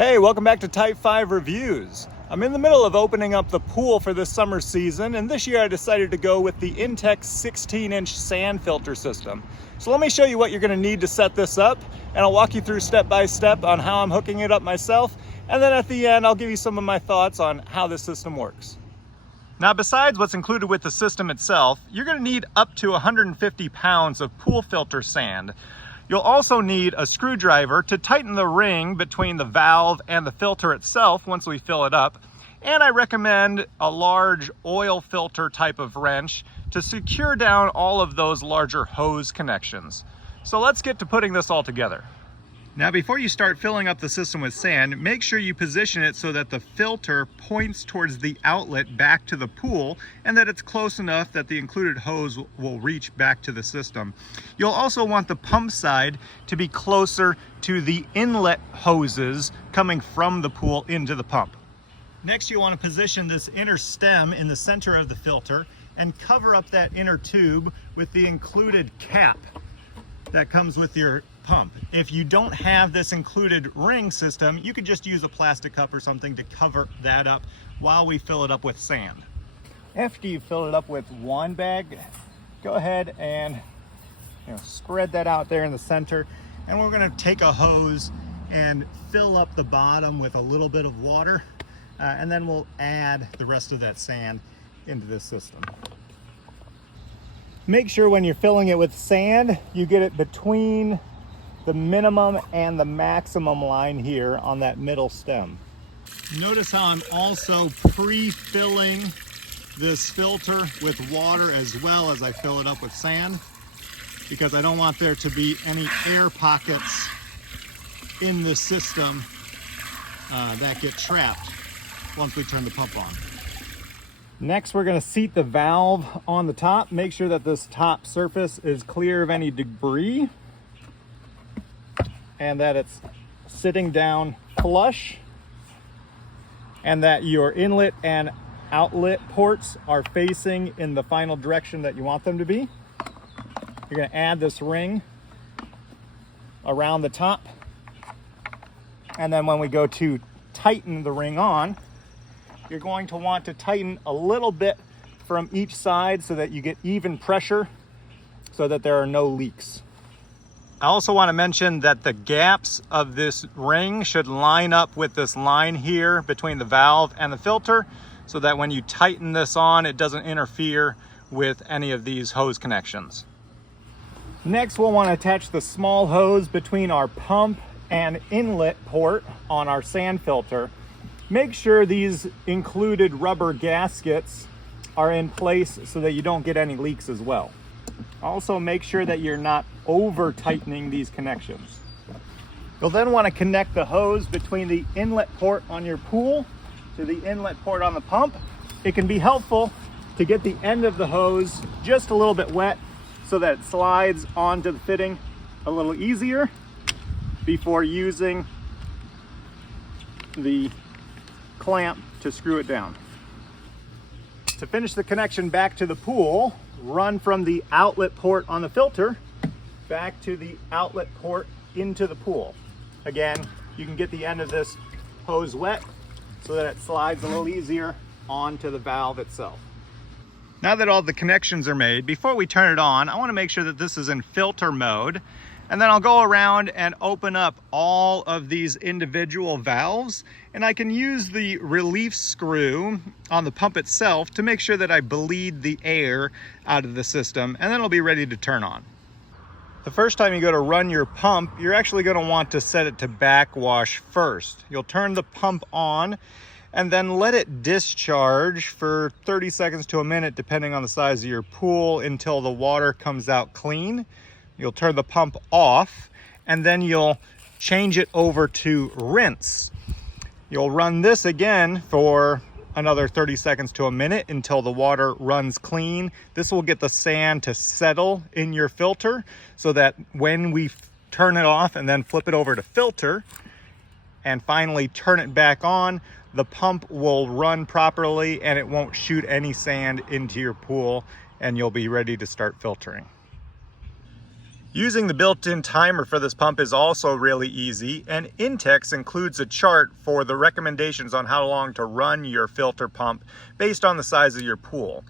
Hey, welcome back to Type 5 Reviews. I'm in the middle of opening up the pool for this summer season, and this year I decided to go with the Intex 16-inch sand filter system. So let me show you what you're going to need to set this up, and I'll walk you through step by step on how I'm hooking it up myself, and then at the end I'll give you some of my thoughts on how this system works. Now, besides what's included with the system itself, you're going to need up to 150 pounds of pool filter sand. You'll also need a screwdriver to tighten the ring between the valve and the filter itself once we fill it up. And I recommend a large oil filter type of wrench to secure down all of those larger hose connections. So let's get to putting this all together. Now, before you start filling up the system with sand, make sure you position it so that the filter points towards the outlet back to the pool and that it's close enough that the included hose will reach back to the system. You'll also want the pump side to be closer to the inlet hoses coming from the pool into the pump. Next, you want to position this inner stem in the center of the filter and cover up that inner tube with the included cap that comes with your pump. If you don't have this included ring system, you could just use a plastic cup or something to cover that up while we fill it up with sand. After you fill it up with one bag, go ahead and spread that out there in the center, and we're going to take a hose and fill up the bottom with a little bit of water, and then we'll add the rest of that sand into this system. Make sure when you're filling it with sand, you get it between the minimum and the maximum line here on that middle stem. Notice how I'm also pre-filling this filter with water as well as I fill it up with sand, because I don't want there to be any air pockets in the system that get trapped once we turn the pump on. Next, we're going to seat the valve on the top. Make sure that this top surface is clear of any debris and that it's sitting down flush, and that your inlet and outlet ports are facing in the final direction that you want them to be. You're going to add this ring around the top, and then when we go to tighten the ring on, you're going to want to tighten a little bit from each side so that you get even pressure so that there are no leaks. I also want to mention that the gaps of this ring should line up with this line here between the valve and the filter, so that when you tighten this on, it doesn't interfere with any of these hose connections. Next, we'll want to attach the small hose between our pump and inlet port on our sand filter. Make sure these included rubber gaskets are in place so that you don't get any leaks as well. Also, make sure that you're not over tightening these connections. You'll then want to connect the hose between the inlet port on your pool to the inlet port on the pump. It can be helpful to get the end of the hose just a little bit wet so that it slides onto the fitting a little easier before using the clamp to screw it down. To finish the connection back to the pool, run from the outlet port on the filter back to the outlet port into the pool. Again, you can get the end of this hose wet so that it slides a little easier onto the valve itself. Now that all the connections are made, before we turn it on, I want to make sure that this is in filter mode. And then I'll go around and open up all of these individual valves, and I can use the relief screw on the pump itself to make sure that I bleed the air out of the system, and then it'll be ready to turn on. The first time you go to run your pump, you're actually going to want to set it to backwash first. You'll turn the pump on and then let it discharge for 30 seconds to a minute, depending on the size of your pool, until the water comes out clean. You'll turn the pump off, and then you'll change it over to rinse. You'll run this again for another 30 seconds to a minute until the water runs clean. This will get the sand to settle in your filter so that when we turn it off and then flip it over to filter and finally turn it back on, the pump will run properly and it won't shoot any sand into your pool, and you'll be ready to start filtering. Using the built-in timer for this pump is also really easy, and Intex includes a chart for the recommendations on how long to run your filter pump based on the size of your pool.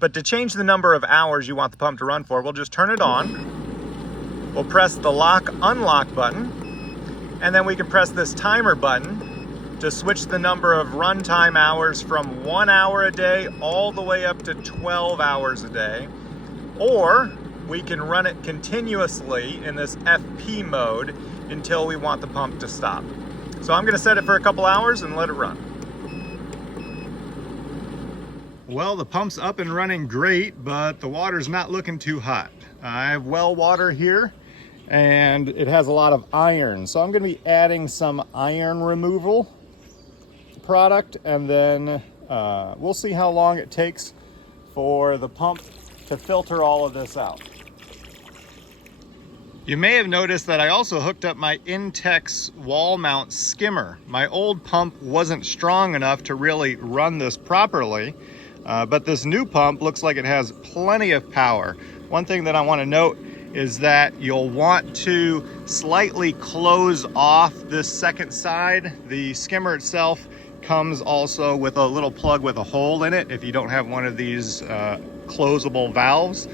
But to change the number of hours you want the pump to run for, we'll just turn it on. We'll press the lock/unlock button, and then we can press this timer button to switch the number of runtime hours from 1 hour a day all the way up to 12 hours a day. Or we can run it continuously in this FP mode until we want the pump to stop. So I'm gonna set it for a couple hours and let it run. Well, the pump's up and running great, but the water's not looking too hot. I have well water here, and it has a lot of iron. So I'm gonna be adding some iron removal product, and then we'll see how long it takes for the pump to filter all of this out. You may have noticed that I also hooked up my Intex wall mount skimmer. My old pump wasn't strong enough to really run this properly, but this new pump looks like it has plenty of power. One thing that I want to note is that you'll want to slightly close off this second side. The skimmer itself comes also with a little plug with a hole in it if you don't have one of these closable valves.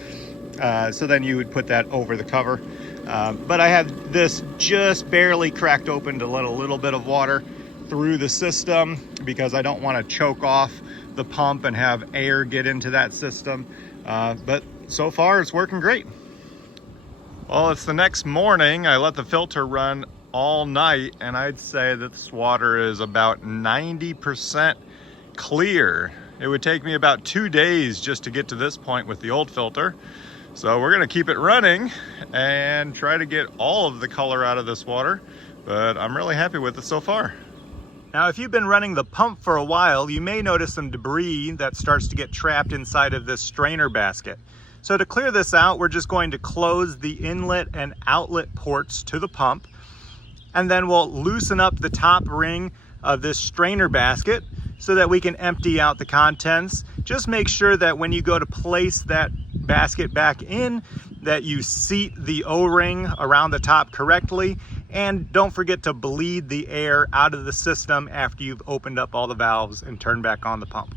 So then you would put that over the cover. But I have this just barely cracked open to let a little bit of water through the system because I don't want to choke off the pump and have air get into that system. But so far it's working great. Well, it's the next morning. I let the filter run all night, and I'd say that this water is about 90% clear. It would take me about 2 days just to get to this point with the old filter. So we're gonna keep it running and try to get all of the color out of this water, but I'm really happy with it so far. Now, if you've been running the pump for a while, you may notice some debris that starts to get trapped inside of this strainer basket. So to clear this out, we're just going to close the inlet and outlet ports to the pump, and then we'll loosen up the top ring of this strainer basket so that we can empty out the contents. Just make sure that when you go to place that basket back in, that you seat the O-ring around the top correctly, and don't forget to bleed the air out of the system after you've opened up all the valves and turned back on the pump.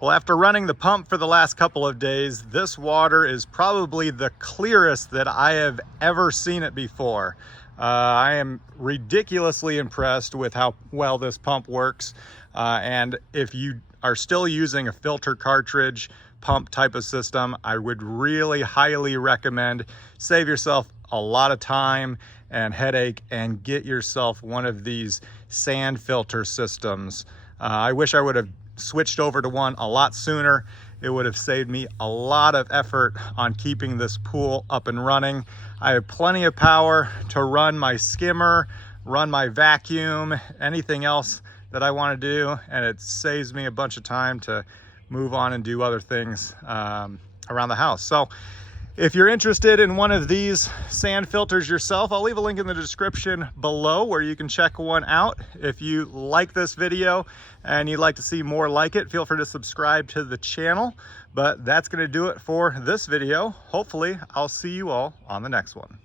Well, after running the pump for the last couple of days, this water is probably the clearest that I have ever seen it before. I am ridiculously impressed with how well this pump works. And if you are still using a filter cartridge pump type of system, I would really highly recommend save yourself a lot of time and headache and get yourself one of these sand filter systems. I wish I would have switched over to one a lot sooner. It would have saved me a lot of effort on keeping this pool up and running. I have plenty of power to run my skimmer, run my vacuum, anything else that I want to do, and it saves me a bunch of time to move on and do other things around the house. So if you're interested in one of these sand filters yourself, I'll leave a link in the description below where you can check one out. If you like this video and you'd like to see more like it, feel free to subscribe to the channel. But that's going to do it for this video. Hopefully, I'll see you all on the next one.